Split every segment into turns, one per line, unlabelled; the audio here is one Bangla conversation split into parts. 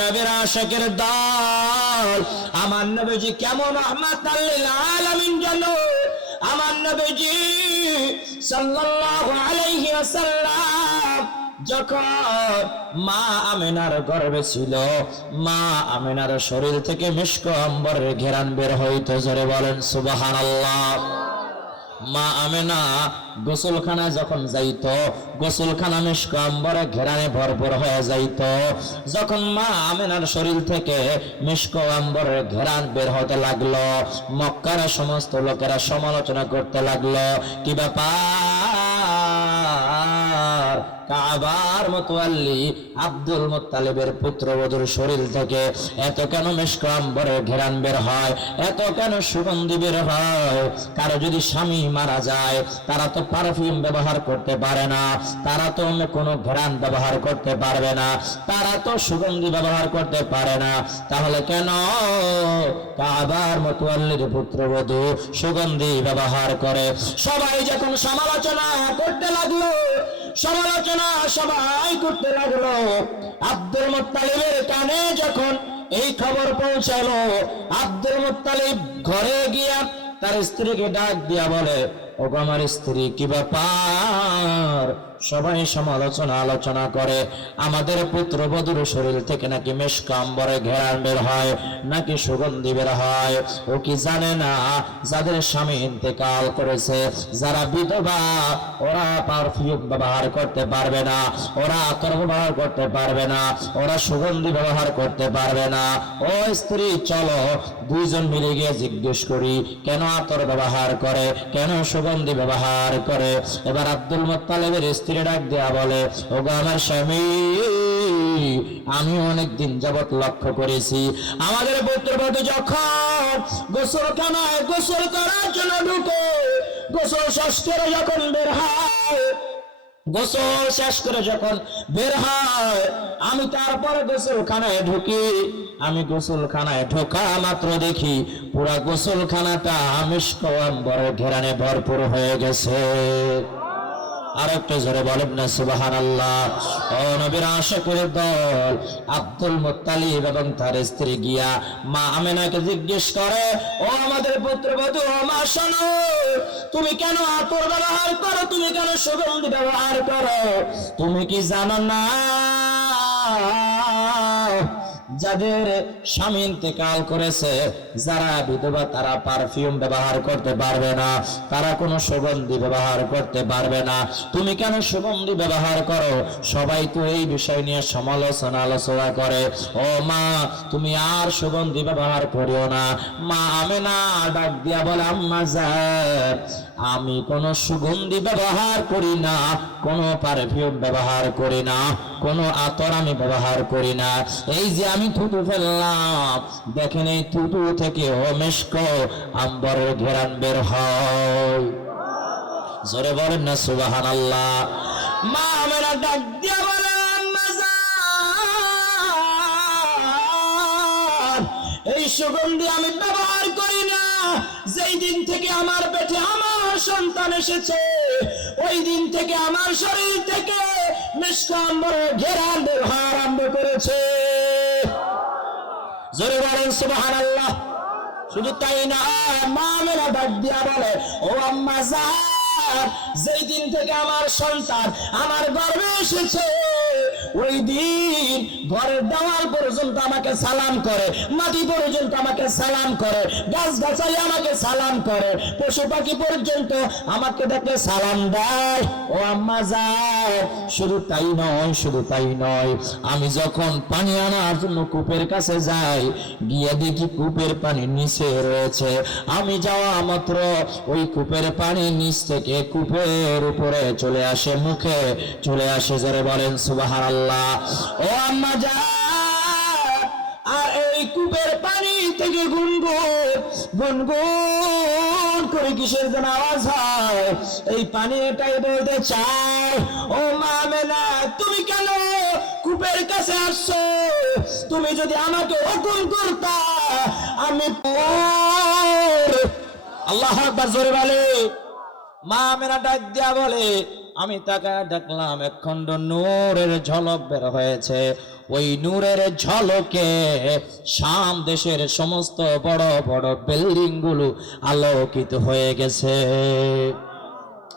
নবীর আশাকের দল। আমার নবীজি কেমন রহমাত আলামিন জানো? আমার নবীজি সাল্লাল্লাহু আলাইহি ওয়াসাল্লাম যখন মা আমেনার গর্ভে ছিল, মা আমেনার শরীর থেকে মিষ্ক অম্বরের ঘেরান বের হইতে। জোরে বলেন, সুবহানাল্লাহ। মা আমেনা গোসলখানা যখন যাইত, গোসলখানা নিষ্কম্বরে ঘেরানে ভরপুর হয়ে যাইত। যখন মা আমেনার শরীর থেকে মিষ্ক আম্বরের ঘেরান বের হতে লাগল, মক্কার সমস্ত লোকেরা সমালোচনা করতে লাগল, কি ব্যাপার? কাবার মতোয়াল্লি আব্দুল মোত্তালিবের পুত্রবধূর শরীর থেকে এত কেন ঘেরান বের হয়? এত কেন সুগন্ধি বের হয়? কারও যদি স্বামী মারা যায়, তারা তো পারফিউম ব্যবহার করতে পারে না। তারা তো অন্য কোনো ঘেরান ব্যবহার করতে পারবে না। তারা তো সুগন্ধি ব্যবহার করতে পারে না। তাহলে কেন কাবার মতোয়াল্লির পুত্রবধূ সুগন্ধি ব্যবহার করে? সবাই যখন সমালোচনা করতে লাগল সমালোচনা সবাই করতে লাগল। আব্দুল মোত্তালিবের কানে যখন এই খবর পৌঁছালো, আব্দুল মোত্তালিব ঘরে গিয়া তার স্ত্রীকে ডাক দিয়া বলে ও আমার স্ত্রী, কি ব্যাপার? সবাই সমালোচনা আলোচনা করে। আমাদের পুত্রবধূর শরীর থেকে নাকি মেশকাম্বরে ঘেরান বের হয়, নাকি সুগন্ধি বের হয়। ও কি জানে না, যাদের স্বামী ইন্তেকাল করেছে, যারা বিধবা, ওরা পারফিউম ব্যবহার করতে পারবে না, ওরা আতর ব্যবহার করতে পারবে না, ওরা সুগন্ধি ব্যবহার করতে পারবে না। ও স্ত্রী, চলো দুইজন মিলে গিয়ে জিজ্ঞেস করি, কেন আতর ব্যবহার করে, কেন সুগন্ধি ব্যবহার করে? এবার আব্দুল মোত্তালেবের স্ত্রী ডাক দেয়া বলে ও গো আমার স্বামী আমি অনেক দিন যাবত লক্ষ্য করেছি। আমাদের পুত্রবধূ যখন গোসলখানায় গোসল করার জন্য ঢুকে, গোসল শেষ করে যখন বের হয়, গোসল শেষ করে যখন বের হয়, আমি তারপরে গোসলখানায় ঢুকি। আমি গোসলখানায় ঢোকা মাত্র দেখি পুরা গোসলখানাটা মিষ্ক অম্বরের ঘেরানে ভরপুর হয়ে গেছে। আর একটা বলেন না সুবাহান আল্লাহ ও নবীর করে দল, আব্দুল মোত্তালিব এবং তার স্ত্রী গিয়া মা আমেনাকে জিজ্ঞেস করে, ও আমাদের পুত্রবধূ ও মা, শোনো, তুমি কেন আতর ব্যবহার করো? তুমি কেন সুগন্ধি ব্যবহার করো? তুমি কি জানো না? যাদের স্বামী ইন্তেকাল করেছে, যারা বিধবা, তারা পারফিউম ব্যবহার করতে পারবে না। তারা কোনো সুগন্ধি ব্যবহার করতে পারবে না। তুমি কেন সুগন্ধি ব্যবহার করো? সবাই তো এই বিষয় নিয়ে সমালোচনা আলোচনা করে। ও মা, তুমি আর সুগন্ধি ব্যবহার করিও না। মা আমি না ডাক দিয়া বলে, আম্মা যায় আমি কোনো সুগন্ধি ব্যবহার করি না, কোনো পারফিউম ব্যবহার করি না, কোনো আতর আমি ব্যবহার করি না। এই যে আমি থুতু ফেললাম, দেখেন এই থুতু থেকে ও মেশক আম্বরের ঘেরান বের হয়। জোরে বলেন না সুবাহান আল্লাহ মা মেরা ডাক দিয়া এই সুগন্ধি আমি ব্যবহার করি না। যেই দিন থেকে আমার পেটে আমার সন্তান এসেছে, ওই দিন থেকে আমার শরীর থেকে নিষ্কাম্বরে বের হওয়া আরম্ভ করেছে। জোরে বলেন সুবাহান আল্লাহ শুধু তাই না মা মেরা ডাক দিয়া বলে, ও আম্মা যেই দিন থেকে আমার সন্তান আমার গর্বে এসেছে ওই দিন ঘরের দেওয়াল পর্যন্ত আমাকে সালাম করে, মাটি পর্যন্ত আমাকে সালাম করে গাছ গাছালি আমাকে সালাম করে, পশু পাখি পর্যন্ত আমাকে দেখে সালাম দেয়। ও আম্মা যায় শুধু তাই নয়, শুধু তাই নয়, আমি যখন পানি আনার জন্য কূপের কাছে যাই, গিয়ে দেখি কূপের পানি নিচে রয়েছে। আমি যাওয়া মাত্র ওই কূপের পানি নিচ থেকে কূপের উপরে চলে আসে, মুখে চলে আসে যারা বলেন সুবাহার আল্লাহ। ও আম্মা যা, আর এই কূপের পানি থেকে গুনগুন গুনগুন করে কিসের যেন আওয়াজ হয়? এই পানি এটাই বলতে চায়, ও তুমি কেন কূপের কাছে আসছো? তুমি যদি আমাকে হুকুম করতা, আমি আল্লাহ আকবার, জোরে বলে। মা মেরা ডাক দিয়া বলে আমি তাকায় দেখলাম একখণ্ড নূরের ঝলক বের হয়েছে। ওই নূরের ঝলকে শাম দেশের সমস্ত বড় বড় বিল্ডিংগুলো আলোকিত হয়ে গেছে।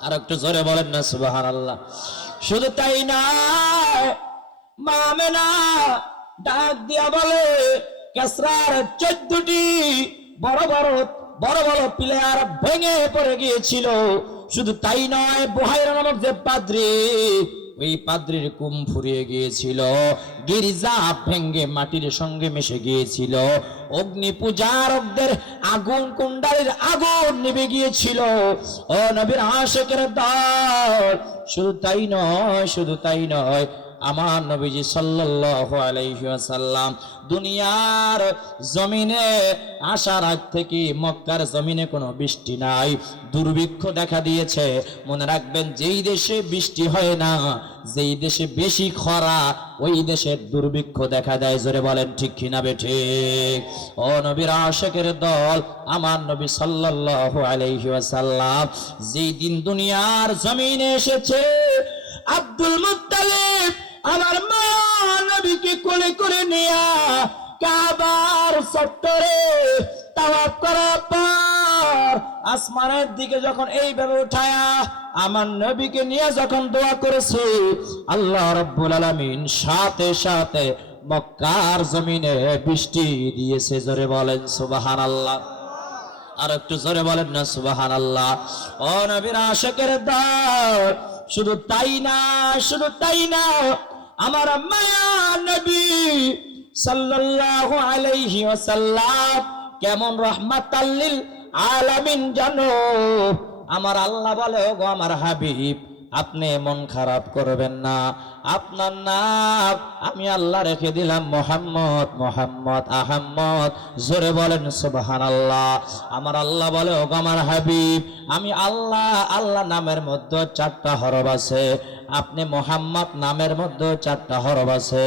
আর একটু জোরে বলেন না সুবাহান আল্লাহ শুধু তাই না মামেনা ডাক দিয়া বলে, কেসরার চোদ্দটি বড় বড় বড় বড় প্লেয়ার ভেঙে পড়ে গিয়েছিল। শুধু তাই নয়, বুহাইরা নামক যে পাদ্রী, ওই পাদ্রির কুম ফুরিয়ে গিয়েছিল, গির্জা ভেঙ্গে মাটির সঙ্গে মিশে গিয়েছিল, অগ্নি পূজারকদের আগুন কুণ্ডালের আগুন নিভে গিয়েছিল। ও আশেকের দল, শুধু তাই নয়, শুধু তাই নয় আমার নবীজি সাল্লাল্লাহু দুনিয়ার জমিনে আসার আগ থেকে মক্কার জমিনে কোনো বৃষ্টি নাই। দুর্ভিক্ষ দেখা দিয়েছে। মনে রাখবেন, যেই দেশে বৃষ্টি হয় না, যেই দেশে বেশি খরা, ওই দেশের দুর্ভিক্ষ দেখা দেয়। জোরে বলেন, ঠিক কিনা বেঠে? ও নবীর আশেকের দল, আমার নবী সাল্লাল্লাহু আলাইহি যেই দিন দুনিয়ার জমিনে এসেছে, আব্দুল মুত্তালিব আমার মা নবীকে কোলে করে নিয়া কাবার চত্বরে তাওয়াফ করার পর আসমানের দিকে যখন এইভাবে উঠায়া আমার নবীকে নিয়ে যখন দোয়া করেছে, আল্লাহ রাব্বুল আলামিন সাথে সাথে মক্কার জমিনে বৃষ্টি দিয়েছে। জোরে বলেন সুবহানাল্লাহ। আর একটু জোরে বলেন না সুবাহান আল্লাহ ও নবীর আশেকের দল, শুধু তাই না, শুধু তাই না আমার মায়া নবী সাল্লাল্লাহু আলাইহি ওয়াসাল্লাম, কেমন রহমাতাল্লিল আলামিন জানো? আমার আল্লাহ বলে গো আমার হাবিব, আপনি মন খারাপ করবেন না। আপনার নাম আমি আল্লাহ রেখে দিলাম মোহাম্মদ মোহাম্মদ, আহম্মদ। জোরে বলেন সুবাহান আল্লাহ আমার আল্লাহ বলে ও আমার হাবিব, আমি আল্লাহ আল্লাহ নামের মধ্যে চারটা হরব আছে। আপনি মোহাম্মদ নামের মধ্যে চারটা হরব আছে।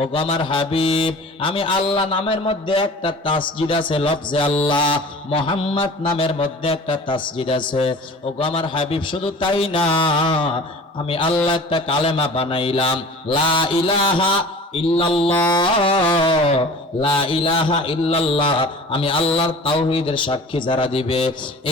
ও আমার হাবিব, আমি আল্লাহ নামের মধ্যে একটা তাসজিদ আছে, লফজে আল্লাহ। মোহাম্মদ নামের মধ্যে একটা তাসজিদ আছে। ও আমার হাবিব, শুধু তাই না আমি আল্লাহ একটা কালেমা বানাইলাম। লা ইলাহা আমি আল্লাহর তাওহীদের সাক্ষী যারা দিবে।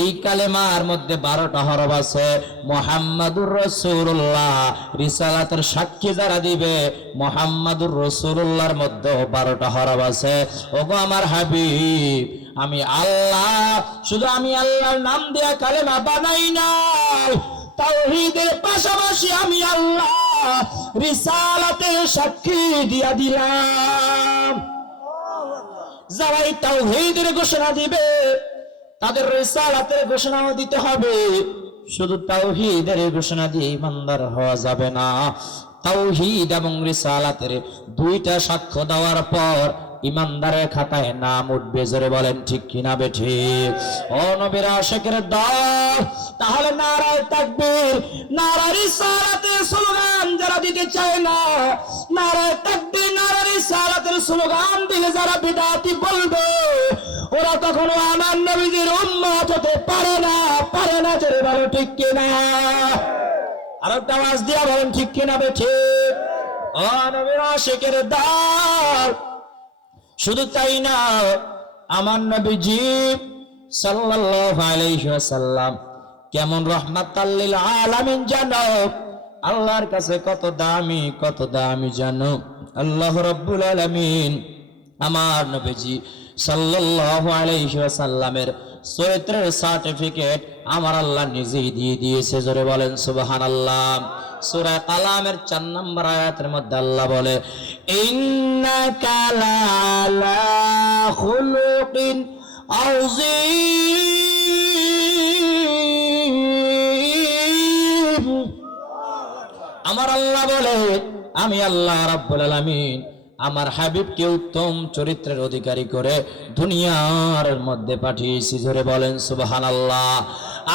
এই কালেমার মধ্যে বারোটা হরফ আছে, মোহাম্মদুর রসুল্লাহ রিসালাতের সাক্ষী যারা দিবে, মোহাম্মদুর রসুল্লাহর মধ্যে বারোটা হরফ আছে। ওগো আমার হাবিব, আমি আল্লাহ, শুধু আমি আল্লাহর নাম দেয়া কালেমা বানাই নাই। তাওহীদের পাশাপাশি আমি আল্লাহ রিসালাতের সাক্ষী দিয়া দিলাম। যারা এই তাওহীদের ঘোষণা দিবে, তাদের রিসালাতের ঘোষণাও দিতে হবে। শুধু তাওহীদের ঘোষণা দিয়ে ইমানদার হওয়া যাবে না। তাওহীদ এবং রিসালাতের দুইটা সাক্ষ্য দেওয়ার পর ইমানদারের খাতায় নাম উঠবে, জোরে বলেন, ঠিক কিনা বে ঠিক ও নবীর, আশেকের দল, তাহলে নারায় তাকবীর, নারায় রিসালাতের স্লোগান যারা দিতে চায় না, নারায় তাকবীর, নারায় রিসালাতের স্লোগান দিলে যারা বিদাতি বলবে, ওরা কখনো আমার নবীজির উম্মত হতে পারে না পারে না, জোরে বলো, ঠিক কিনা? আর একটা আওয়াজ দিয়া বলেন, ঠিক কিনা বে ঠিক ও নবীর, আশেকের দল শুধু তাই না, আমার সাল্লাল্লাহু আলাইহি ওয়াসাল্লাম কেমন রহমাতাল্লিল আলামিন জানো আল্লাহর কাছে কত দামি কত দামি জানো আল্লাহ রাব্বুল আলামিন আমার নবীজি সাল্লাল্লাহু আলাইহি ওয়াসাল্লামের চরিত্রের সার্টিফিকেট আমার আল্লাহ নিজেই দিয়ে দিয়েছে, জোরে বলেন সুবাহান আল্লাহ সূরা কালামের চার নম্বর আয়াতের মধ্যে আল্লাহ বলে আমার আল্লাহ বলে, আমি আল্লাহ রাব্বুল আলামিন আমার হাবিবকে উত্তম চরিত্রের অধিকারী করে দুনিয়ার মধ্যে পাঠিয়েছি। ধরে বলেন, সুবহানাল্লাহ।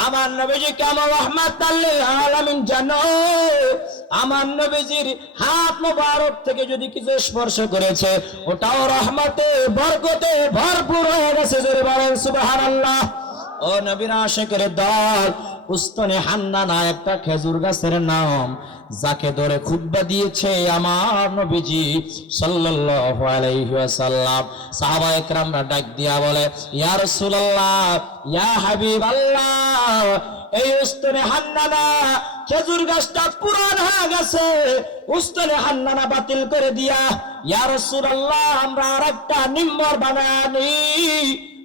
আমার নবীজি কেমন রহমাত আলামিন জানো। আমার নবীজির হাত মোবারক থেকে যদি কিছু স্পর্শ করেছে, ওটাও রহমতে, বরকতে ভরপুর হয়ে গেছে। জোরে বলেন, সুবহানাল্লাহ। ও নবীর আশেকের দল, উস্তনে হান্নানা, একটা খেজুর গাছের নাম। যাকে ধরে খুতবা দিয়েছে আমার নবীজি সাল্লাল্লাহু আলাইহি ওয়াসাল্লাম। সাহাবা একরামরা ডাক দিয়া বলে, ইয়া রাসূলুল্লাহ, ইয়া হাবিবাল্লাহ, এই উস্তনে হান্নানা, খেজুর গাছটা পুরান হয়ে গেছে, উস্তনে হান্নানা বাতিল করে দিয়া, ইয়া রাসূলুল্লাহ, আমরা আরেকটা নিম্বর বানানি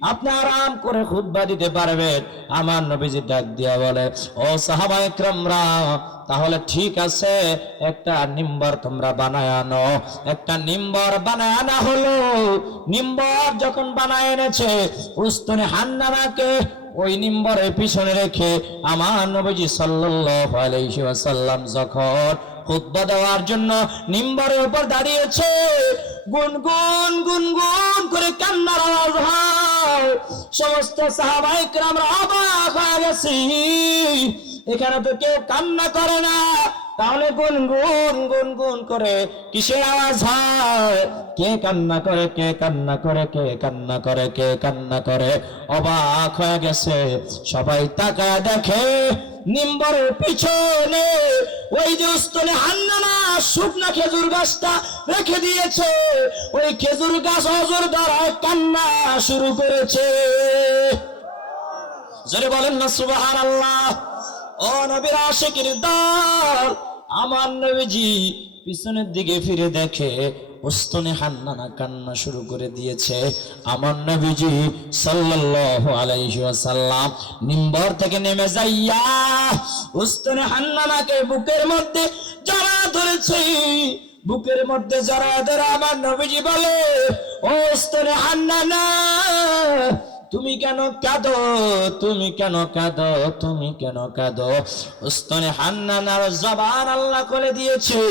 আপনি আরাম করে খুতবা দিতে পারবেন। আমার নবীজি ডাক দিয়া বলে, ও সাহাবা তাহলে ঠিক আছে, একটা নিম্বর তোমরা বানায় আনো। একটা নিম্বর বানায় আনা হলো। নিম্বর যখন বানায় এনেছে উস্তনে হান্নানাকে ওই নিম্বরের পিছনে রেখে আমার নবীজি সাল্লাল্লাহু আলাইহি ওয়াসাল্লাম যখন খুতবা দেওয়ার জন্য নিম্বরের উপর দাঁড়িয়েছে। গুনগুন গুনগুন করে কান্নার আওয়াজ হয়। সমস্ত সাহাবাই আমরা অবাক হয়ে গেছি। এখানে তো কেউ কান্না করে না। তাহলে গুনগুন গুনগুন করে কিসের আওয়াজ হয়? কে কান্না করে, কে কান্না করে, কে কান্না করে, কে কান্না করে? অবাক হয়ে গেছে। সবাই তাকায় দেখে নিম্বরের পিছনে, ওই যে উস্তনে হান্নানা শুকনা খেজুর গাছটা রেখে দিয়েছে। ওই খেজুর গাছ অজর দ্বারা কান্না শুরু করেছে। জোরে বলেন না সুবাহান আল্লাহ ও নবীর আশেকের দল আমার নবীজি পিছনের দিকে ফিরে দেখে উস্তনে হান্নানা কান্না শুরু করে দিয়েছে। আমার নবীজি সাল্লাল্লাহু আলাইহি ওয়াসাল্লাম মিম্বর থেকে নেমে যাইয়া উস্তনে হান্নানাকে বুকের মধ্যে জড়া ধরেছে। বুকের মধ্যে জড়া ধরে আমার নবীজি বলে, ও উস্তনে হান্নানা তুমি কেন কাঁদো? তুমি কেন কাঁদো? তুমি কেন কাঁদো? উস্তনে হান্নানার জবান আল্লাহ করে দিয়েছে।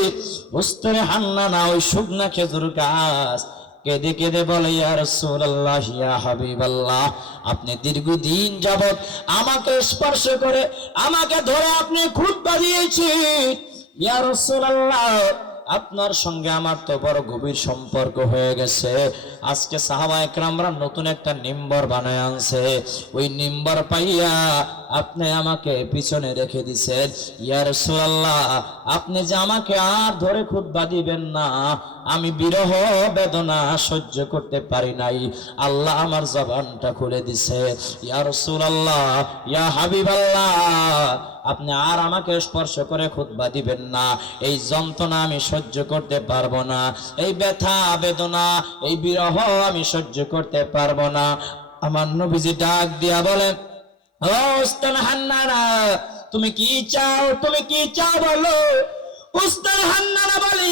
উস্তনে হান্নানা ওই শুকনা খেজুর গাছ। কেঁদে কেঁদে বলে, ইয়া রাসূলুল্লাহ, ইয়া হাবিবাল্লাহ, আপনি দীর্ঘদিন যাবৎ আমাকে স্পর্শ করে আমাকে ধরে আপনি খুতবা দিয়েছেন। ইয়া রাসূলুল্লাহ আপনার সঙ্গে আমার তো বড় গভীর সম্পর্ক হয়ে গেছে। আজকে সাহাবা একরামরা নতুন একটা নিম্বর বানায় আনছে। ওই নিম্বর পাইয়া আপনি আমাকে পিছনে রেখে দিছেন। ইয়া রাসূলুল্লাহ, আপনি যে আমাকে আর ধরে খুতবা দিবেন না, আমি বিরহ বেদনা সহ্য করতে পারি নাই। আল্লাহ আমার জবানটা খুলে দিছে। ইয়া রাসূলুল্লাহ, ইয়া হাবিবাল্লাহ আপনি আর আমাকে স্পর্শ করে খুতবা দিবেন না। এই যন্ত্রণা আমি সহ্য করতে পারব না। এই ব্যথা, বেদনা, এই বিরহ আমি সহ্য করতে পারব না। আমার নবীজি ডাক দিয়া বলেন তুমি কি চাও? তুমি কি চাও বলো? উস্তান হান্নানা বলে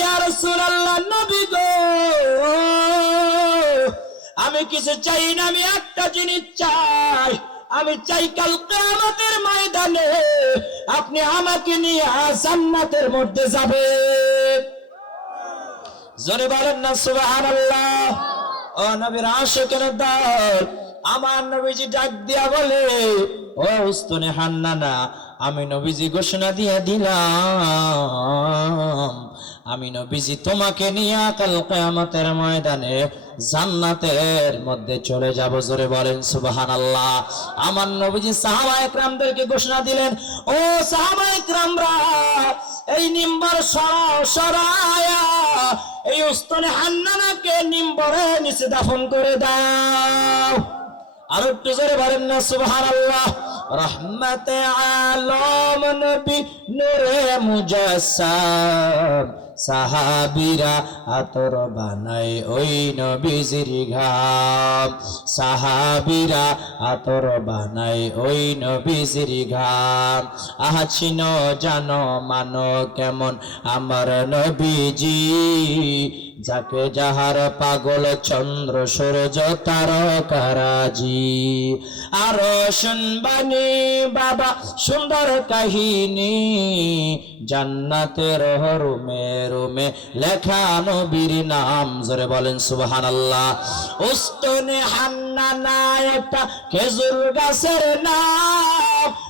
নবী গো, আমি কিছু চাই না, আমি একটা জিনিস চাই। আমি চাই কাল কিয়ামতের ময়দানে আপনি আমাকে নিয়ে জান্নাতের মধ্যে যাবেন জোরে বলেন না, সুবহানাল্লাহ। ও নবীর আশিকের দল, আমার নবীজি ডাক দিয়া বলে, ও উস্তনে হান্নানা, আমি নবীজি ঘোষণা দিয়া দিলাম আমি নবীজি তোমাকে নিয়ে কাল কিয়ামতের ময়দানে জান্নাতের মধ্যে চলে যাব। জোরে বলেন, সুবহানাল্লাহ। আমার নবীজি সাহাবা একরামদেরকে ঘোষণা দিলেন, ও সাহাবা একরামরা, এই নিম্বর সরায়া, এই উস্তনে হান্নানাকে নিম্বরে নিচে দাফন করে দাও। আর একটু জোরে বলেন না, সুবহানাল্লাহ। রহমতে আলম নবী নূরে মুজাসসাম। সাহাবিরা আতর বানাই ওই নবীজির ঘাম। সাহাবিরা আতর বানাই ওই নবীজির ঘাম। আহা ছিন জানো মানো কেমন আমার নবীজি। যাকে যাহার পাগল চন্দ্র সূর্য তারকারাজি আর শুনবানি বাবা, সুন্দর কাহিনী। জান্নাতের রুমে রুমে লেখা নবীর নাম। জোরে বলেন সুবহান আল্লাহ উস্তনে হান্নানা একটা খেজুর গাছের নাম।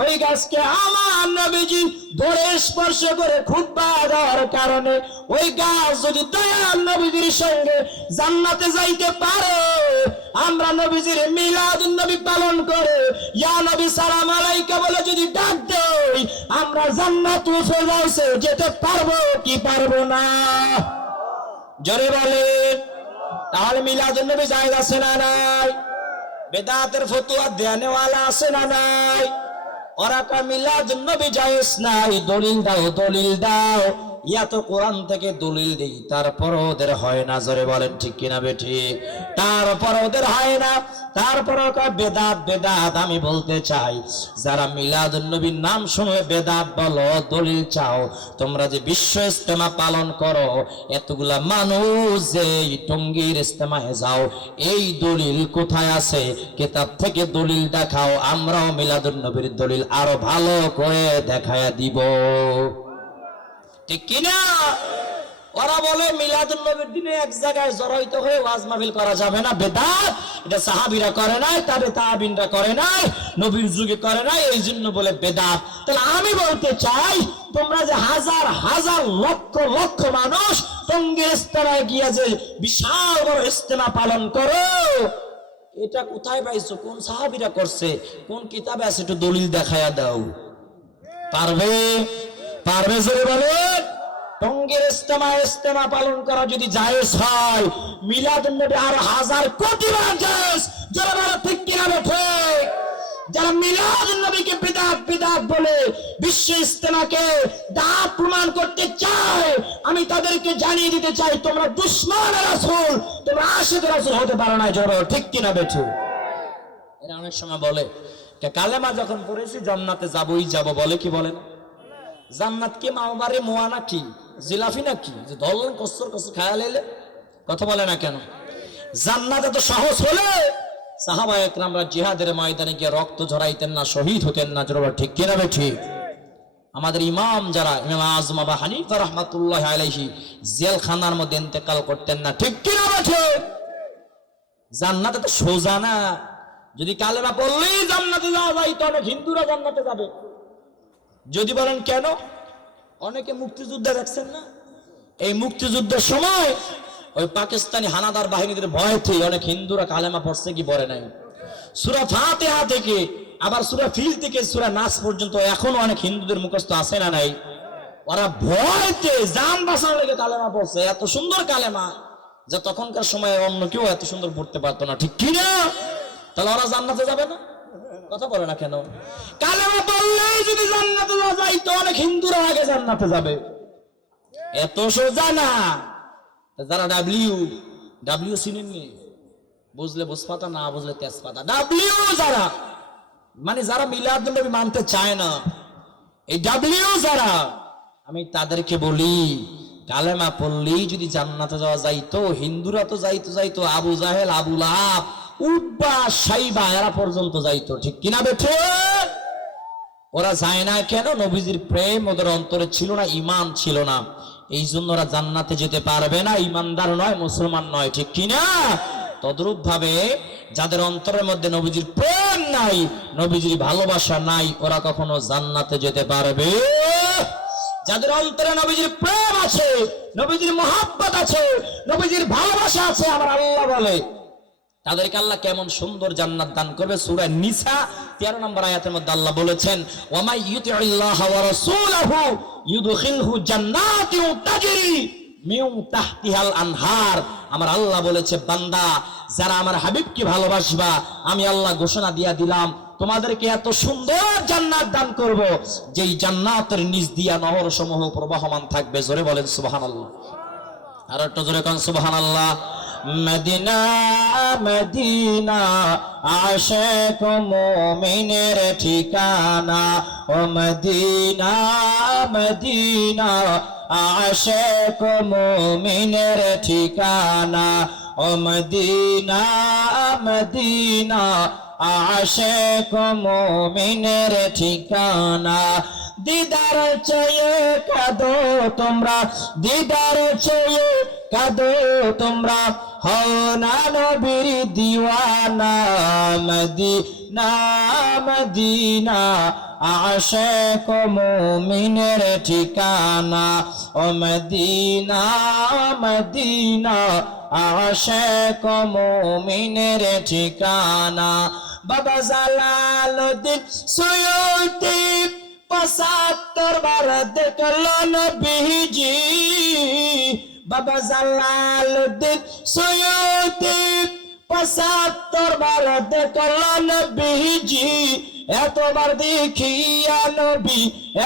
ওই গাছকে আমার নবীজি ধরে স্পর্শ করে খুব্বা দেওয়ার কারণে ওই গাছ যদি দয়াল নবীজির সঙ্গে জান্নাতে যাইতে পারে, আমরা নবীজির মিলাদ নবী পালন করে, ইয়া নবী সালাম আলাইকা বলে যদি ডাক দেই, আমরা জান্নাতুল ফেরদাউসে যেতে পারব কি পারব না? জোরে বলে তাহলে মিলাদ নবী জায়েজ আছে না নাই? বেদাতের ফতুয়া দেনেওয়ালা আছে না নাই? ওরা কা মিলাদ নবী জায়েজ নাই দলিল দাও দলিল দাও। ইয়া তো কোরআন থেকে দলিল দেই তারপর ওদের হয় না, জোরে বলেন ঠিক কিনা বেঠি তারপর ওদের হয় না তারপর বেদাত বেদাত আমি বলতে চাই, যারা মিলাদ নবীর নাম শুনে বেদাত বলো, দলিল চাও, তোমরা যে বিশ্ব ইস্তেমা পালন করো, এতগুলা মানুষ যে টঙ্গির ইস্তেমায় যাও, এই দলিল কোথায় আছে? কিতাব থেকে দলিল দেখাও, আমরাও মিলাদ নবীর দলিল আরও ভালো করে দেখায়া দিব। ঠিক কিনা? ওরা বলে মিলাদুল নবীর দিনে এক জায়গায় জড়াইতে হয়ে ওয়াজ মাহফিল করা যাবে না। বেদাত, এটা সাহাবিরা করে নাই তবে তাবিনরা করে নাই, নবীর যুগে করে নাই এই জন্য বলে বেদাত। তাহলে আমি বলতে চাই, তোমরা যে হাজার হাজার লক্ষ লক্ষ মানুষ টঙ্গের ইস্তেমায় গিয়া যে বিশাল বড় ইস্তেমা পালন করো, এটা কোথায় পাইছো? কোন সাহাবিরা করছে? কোন কিতাবে আছে? একটু দলিল দেখায়া দাও। পারবে? পারবে জোরে বলেন ইস্তেমা ইস্তেমা পালন করা যদি জায়েজ হয়, মিলাদ নবী আর হাজার কোটি বার জায়েজ। যারা বলে, ঠিক কিনা বেঠে? যারা মিলাদ নবীকে বিদাত বিদাত বলে, বিশ্ব ইস্তেমাকে প্রমাণ করতে চায়, আমি তাদেরকে জানিয়ে দিতে চাই, তোমরা দুশ্মন রাসূল, তোমরা আশিক রাসূল হতে পারো না, জোর ঠিক কিনা বেঠে? এরা অনেক সময় বলে কালেমা যখন পড়েছি, জান্নাতে যাবই যাব। বলে কি বলে না? জান্নাত কি মাওবারে মোয়া নাকি? জিলাফি নাকি? যে ধরলেন কসর কসর খায়া লেলে কথা বলে না কেন? জান্নাত এত সহজ হলে সাহাবা একরামরা জিহাদের ময়দানে গিয়ে রক্ত ঝরাইতেন না, শহীদ হতেন না, জোর ঠিক কিনা ঠিক আমাদের ইমাম যারা, ইমাম আজম বা হানিফা রহমাতুল্লাহ আলাইহি, জেলখানার মধ্যে ইন্তেকাল করতেন না, ঠিক কিনা ঠিক জান্নাতে তো সোজা না। যদি কালেমা পড়লেই জান্নাতে যাওয়া যায় তো অনেক হিন্দুরা জান্নাতে যাবে। যদি বলেন কেন? অনেকে মুক্তিযুদ্ধ দেখছেন না? এই মুক্তিযুদ্ধের সময় ওই পাকিস্তানি হানাদার বাহিনীদের ভয়তে অনেক হিন্দুরা কালেমা পড়ছে কি পড়ে নাই। সুরা ফাতেহা থেকে, আবার সুরা ফিল থেকে, সুরা নাস পর্যন্ত এখনও অনেক হিন্দুদের মুখস্থ আসে না নাই? ওরা ভয়তে জান বাঁচানোর লেগে কালেমা পড়ছে, এত সুন্দর কালেমা যে তখনকার সময় অন্য কেউ এত সুন্দর পড়তে পারতো না। ঠিক কি না তাহলে ওরা জান্নাতে যাবে না? কথা বলে না কেন? কালেমা যদি জান্নাতে তো অনেক হিন্দুরা আগে জান্নাতে যাবে। এত সোজা না। যারা ডাব্লিউ ডাব্লিউ বুঝলে বুঝপাতা, না বুঝলে তেজপাতা? ডাব্লিউ যারা মানে যারা মিলাদ নবী মানতে চায় না, এই ডাব্লিউ যারা, আমি তাদেরকে বলি, কালেমা পড়লেই যদি জান্নাতে যাওয়া যাইতো, হিন্দুরা তো যাইতো যাইতো, আবু জাহেল, আবু লাহাব উব্বা সাইবা, এরা পর্যন্ত যাইতো, ঠিক কিনা বেঠে? ওরা যায় না কেন? নবীজির প্রেম ওদের অন্তরে ছিল না ইমান ছিল না। এই জন্য ওরা জান্নাতে যেতে পারবে না। ইমানদার নয়, মুসলমান নয়, ঠিক কিনা? তদ্রূপ ভাবে যাদের অন্তরের মধ্যে নবীজির প্রেম নাই, নবীজির ভালোবাসা নাই, ওরা কখনো জান্নাতে যেতে পারবে? যাদের অন্তরে নবীজির প্রেম আছে, নবীজির মহাব্বত আছে, নবীজির ভালোবাসা আছে আমার আল্লাহ বলে তাদেরকে আল্লাহ কেমন সুন্দর জান্নাত দান করবে, সূরা নিসা 13 নম্বর আয়াতের মধ্যে আল্লাহ বলেছেন আনহার। আমার আল্লাহ বলেছে, বান্দা, যারা আমার হাবিবকে ভালোবাসবা, আমি আল্লাহ ঘোষণা দিয়া দিলাম, তোমাদেরকে এত সুন্দর জান্নাত দান করব, যেই জান্নাতের নিচ দিয়া নহর সমূহ প্রবাহমান থাকবে। জোরে বলেন সুবহানাল্লাহ। আর একটু জোরে কোন, সুবহানাল্লাহ। মদিনা মদিনা আশেক মোমিনের ঠিকানা। ও মদিনা মদিনা আশেক মোমিনের ঠিকানা। ও মদিনা মদিনা আশেক মোমিনের ঠিকানা। দিদার চেয়ে কাদো তোমরা, দিদার চেয়ে কাদো তোমরা। হও না নবীর দিওয়ানা মদিনা মদিনা, আশেক মুমিনের ঠিকানা। ও মদিনা মদিনা, আশেক মুমিনের ঠিকানা। বাবা জালালুদ্দিন সুয়ুতি পঁচাত্তর বার দেখল নবীজি। বাবা জালালুদ্দিন সুয়ুতি পঁচাত্তর বার দেখল নবীজি, এতবার দেখিয়া নবী,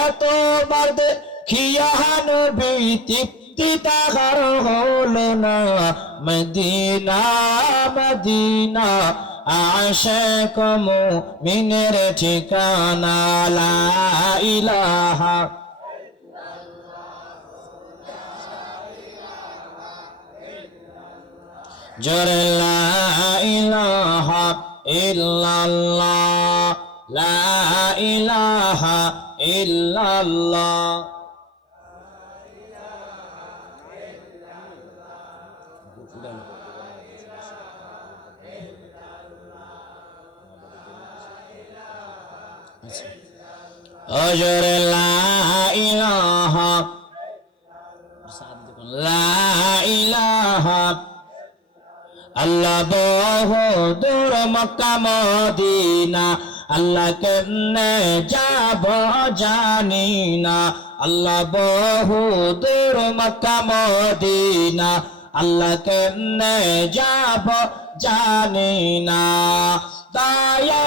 এতবার দেখিয়া নবী, তৃপ্তি তাহার হলো না। মদিনা মদিনা, আশেক মুমিনের ঠিকানা, লা ইলাহা জোরে লা ইলাহা ইল্লাল্লাহ লা ইলাহা ইল্লাল্লাহ অজরে লা ইলাহা লা ইলাহা আল্লাহ বহু দূর মক্কা মদিনা, আল্লাহ কেমনে যাব জানি না। আল্লাহ বহু দূর মক্কা মদিনা, আল্লাহ কেমনে যাব জানি না। দয়া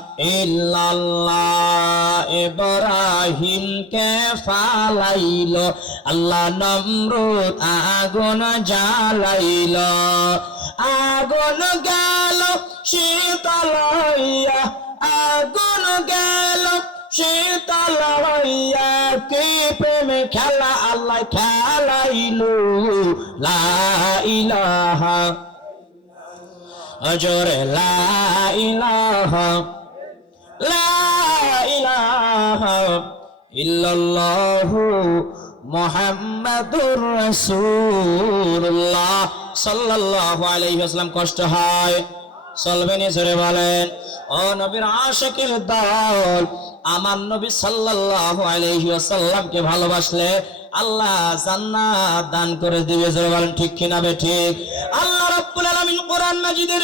ইল্লাল্লাহ, ইব্রাহিমকে ফালাইল, আল্লাহ নমরুদ আগুন জালাইল আগুন গেল শীতল আগুন গেল শীতল কি প্রেম খেলা আল্লাহ খেলাইল। লা ইলাহা অজরে লা ইল্লাল্লাহু মুহাম্মাদুর রাসূলুল্লাহ। সাল্লাল্লাহু আলাইহি ওয়াসাল্লাম কষ্ট হয়। চলবেন জোরে বলেন। ও নবীর আশিকের দল, আমার নবী সাল্লাল্লাহু আলাইহি ওয়াসাল্লামকে ভালোবাসলে আল্লাহ জান্নাত দান করে দিবে। জোরে বলেন, ঠিক কিনা বে ঠিক? আল্লাহ রাব্বুল আলামিন কোরআন মাজিদের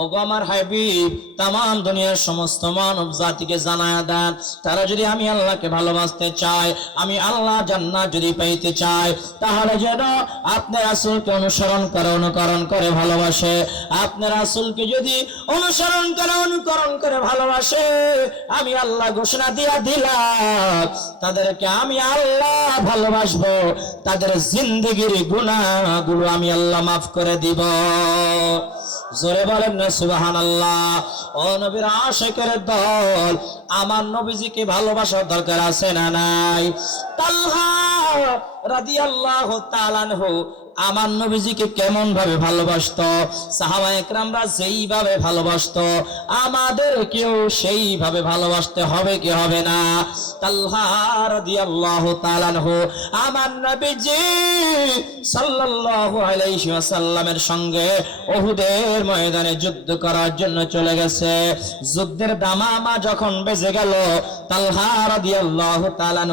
আমার হাবিব তাম দুনিয়ার সমস্ত মানব জাতিকে জানায় দেন। তারা যদি আমি আল্লাহকে ভালোবাসতে চায় আমি আল্লাহ জান্নাত যদি পাইতে চায় তাহলে যেন আপনার রাসূলকে অনুসরণ করে, অনুকরণ করে ভালোবাসে। আপনার রাসূলকে যদি অনুসরণ করে, অনুকরণ করে ভালোবাসে, আমি আল্লাহ ঘোষণা দিয়া দিলাম, তাদেরকে আমি আল্লাহ ভালোবাসবো। তাদের জিন্দগির গুনাহগুলো আমি আল্লাহ মাফ করে দিব। জোরে বলেন না সুবাহান আল্লাহ ও নবীর আশেকের দল, আমার নবীজিকে ভালোবাসার দরকার আছে না নাই? তাল্লা রাদিয়াল্লাহু তাআলা আনহু আমার নবীজিকে কেমন ভাবে ভালোবাসতো? সাহাবা একরামরা যেইভাবে ভালোবাসতো আমাদেরকেও সেইভাবে ভালোবাসতে হবে কি হবে না? আমার নবীজি সাল্লাল্লাহু আলাইহি ওয়াসাল্লামের সঙ্গে উহুদের ময়দানে যুদ্ধ করার জন্য চলে গেছে। যুদ্ধের দামামা যখন বেজে গেল, তালহা রাদিয়াল্লাহু তাআলা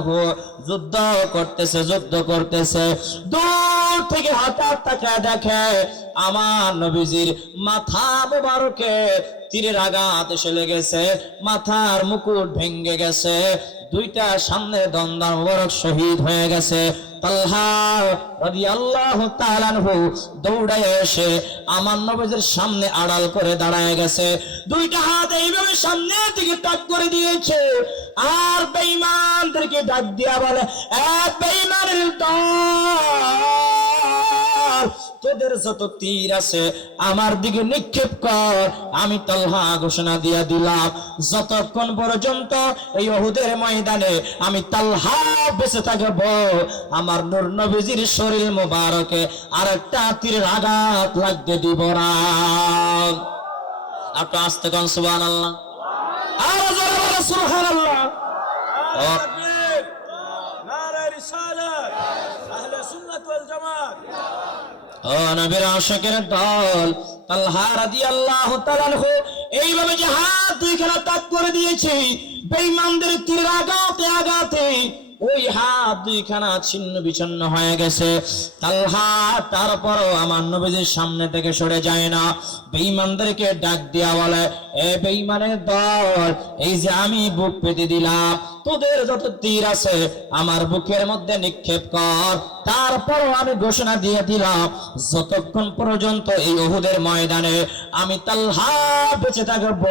যুদ্ধ করতেছে যুদ্ধ করতেছে। দূর থেকে মাথার মুকুট ভেঙ্গে গেছে, দুইটা সামনে দন্দার মোবারক শহীদ হয়ে গেছে। এসে আমার নবীজির সামনে আড়াল করে দাঁড়ায় গেছে। দুইটা হাত এইভাবে সামনের দিকে তাক করে দিয়েছে আর বেঈমানদেরকে ডাক দিয়া বলে এক বেঈমানের দল! তোদের যত তীর আছে, আমার দিকে নিক্ষেপ কর। আমি তলহা ঘোষণা দিয়া দিলাম, যতক্ষণ পর্যন্ত এই অহুদের ময়দানে আমি তালহা বেঁচে থাকব, আমার নূর নবীজির শরীর মোবারকে আর একটা তীরের আঘাত লাগতে দিব না। আপনি আসতে কন সুবান আল্লাহ বলো ও নবীর আশকের দল, তালহা রাদিয়াল্লাহু তাআলা এইভাবে যে হাত দুইখানা তাক করে দিয়েছে, বেঈমানদের তীর আঘাতে আঘাতে ওই হাত দুইখানা ছিন্ন বিচ্ছিন্ন হয়ে গেছে। তালহা, তারপরও আমার নবীজির সামনে থেকে সরে যায় না। বেঈমানদেরকে ডাক দিয়া বলে, এ বেঈমানের দল, এই যে আমি বুক পেতে দিলাম, তোদের যত তীর আছে আমার বুকের মধ্যে নিক্ষেপ কর। তারপরও আমি ঘোষণা দিয়ে দিলাম, যতক্ষণ পর্যন্ত এই ওহুদের ময়দানে আমি তালহা বেঁচে থাকব,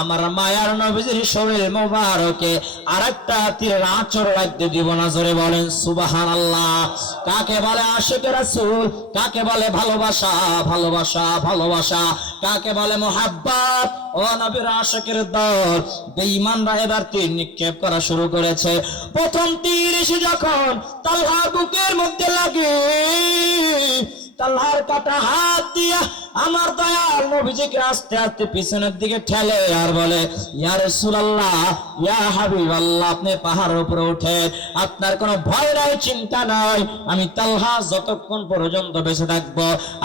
আমার মায়ার নবীজির শরীর মোবারকে আর একটা তীরের আচর রাখতে দিব না, জোরে বলেন সুবাহান আল্লাহ কাকে বলে আশেখ রাসুল? কাকে বলে ভালোবাসা? ভালোবাসা ভালোবাসা। কাকে বলে মোহাব্বাত? ও নবীর আশেকের দল। বেঈমানরা এবার তীর নিক্ষেপ করা শুরু করেছে। প্রথম তীর এসে যখন তালহার বুকের মধ্যে লাগে তালহার কাটা হাত দিয়া আমার দয়াল নবীজিকে আস্তে আস্তে পিছনের দিকে ঠেলে আর বলে, ইয়া রাসূলুল্লাহ, ইয়া হাবিবাল্লাহ, আপনি পাহাড়ের উপরে উঠে আপনার কোনো ভয় নাই, চিন্তা নাই। আমি তালহা যতক্ষণ পর্যন্ত বেঁচে থাকব,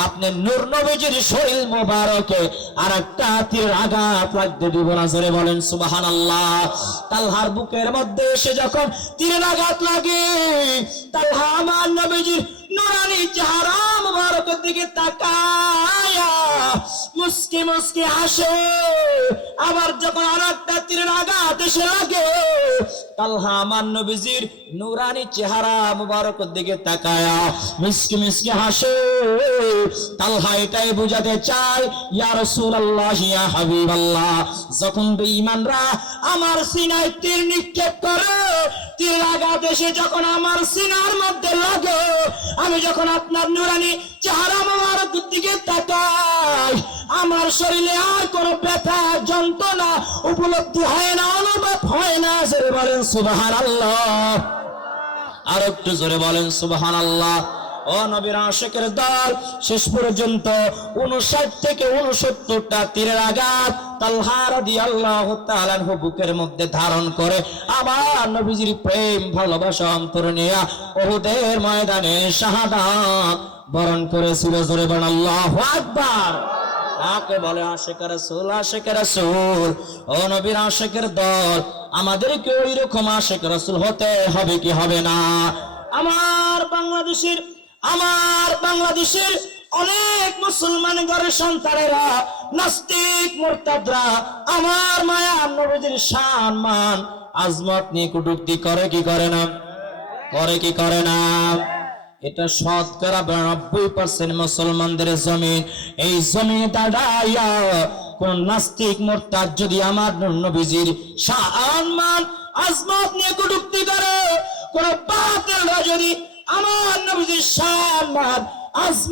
আপনি নূর নবীজির শরীর মোবারকে আর একটা তীর আঘাত লাগতে দিব না। জোরে বলেন, সুবহানাল্লাহ। তালহার বুকের মধ্যে এসে যখন তীরের আঘাত লাগে তালহা আমার নবীজির নুরানি চেহারা মুবারকের দিকে তাকায়া মুস্কি মুস্কি হাসে। আবার যখন আর একটা তীরের আঘাত এসে লাগে, তালহা আমার নবীজির নুরানি চেহারা মুবারকের দিকে তাকায়া মিসকি মিসকি হাসে। তালহা এটাই বুঝাতে চায়, ইয়া রাসূলুল্লাহ, ইয়া হাবিবাল্লাহ। যখন বেঈমানরা আমার সিনায় তীর নিক্ষেপ করে তীর আঘাত এসে যখন আমার সিনার মধ্যে লাগে, আমি যখন আপনার নুরানি চেহারা মোবারকের দিকে তাকাই আমার শরীরে আর কোনো ব্যথা, যন্ত্রণা উপলব্ধি হয় না, অনুভব হয় না। জোরে বলেন সুবাহান আল্লাহ আর একটু জোরে বলেন সুবাহান আল্লাহ ও নবীর আশেকের দল, শেষ পর্যন্ত উনষাট থেকে উনসত্তরটা তীরের আঘাত বুকের মধ্যে ধারণ করে আবার নবীজির প্রেম, ভালোবাসা, অন্তর নিয়ে ওহুদের ময়দানে শাহাদাত বরণ করেছিল জোরে বলেন, আল্লাহু আকবার। কাকে বলে আশেখ রাসূল? ও নবীর আশেকের দল, আমাদেরকে ওই রকম আশেখ রাসূল হতে হবে কি হবে না? আমার বাংলাদেশের আমার বাংলাদেশের অনেক মুসলমান ঘরের সন্তানেরা, নাস্তিক, মোরতাদরা, আমার মায়া নবীজির সম্মান আজমত নিয়ে কুটুক্তি করে কি করে না? করে কি করে না? এটা শতকরা বিরানব্বই পার্সেন্ট মুসলমানদের জমিন। এই জমিনে দাঁড়াইয়া কোন নাস্তিক, মোরতাদ যদি আমার নবীজির সম্মান আজমত নিয়ে কুটুক্তি করে, কোন বাতিলরা যদি আমার নবীজির সম্মান আজমত